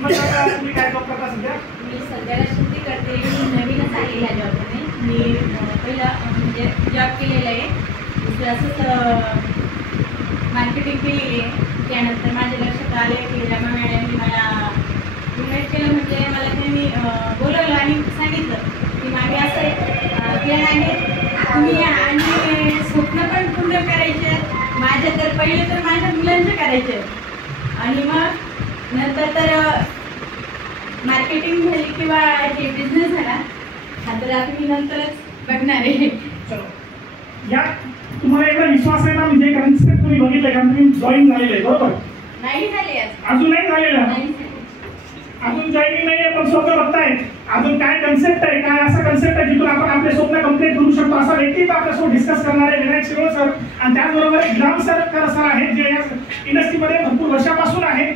मग आता तुम्ही काय जॉब करता सध्या? मी सध्याला शेती करते. मी नवीनच आली ह्या जॉबमध्ये. मी पहिला म्हणजे जॉब केलेला आहे. दुसरं असंच मार्केटिंग केलेली आहे. त्यानंतर माझ्या लक्षात आले की रमा मॅडमनी मला इन्व्हाइट केलं. म्हणजे मला त्यांनी बोलवलं आणि सांगितलं की मागे असं प्लॅन आहे तुम्ही या आणि स्वप्न पण पूर्ण करायचे. माझ्या तर पहिले तर माझ्या मुलांचं करायचे आणि मग नंतर तर मार्केटिंग झाली किंवा हे बिझनेस झाला. आता आता मी नंतरच बघणार आहे. या तुम्हाला एवढा विश्वास आहे ना, म्हणजे कन्सेप्ट तुम्ही बघितलं का? तुम्ही जॉईन झालेले आहे बरोबर? नाही झाले अजून नाही झालेलं. अजून जॉईनिंग नाहीये पण स्वप्न बघताय. अजून काय कन्सेप्ट आहे, काय असा कन्सेप्ट आहे जिथून आपण आपले स्वप्न कंप्लीट करू शकतो असा व्यक्ती आपल्यासोबत डिस्कस करणारे विनायक शिरोळ सर आणि त्याचबरोबर ग्राम सर आहेत जे या इंडस्ट्रीमध्ये भरपूर वर्षापासून आहेत.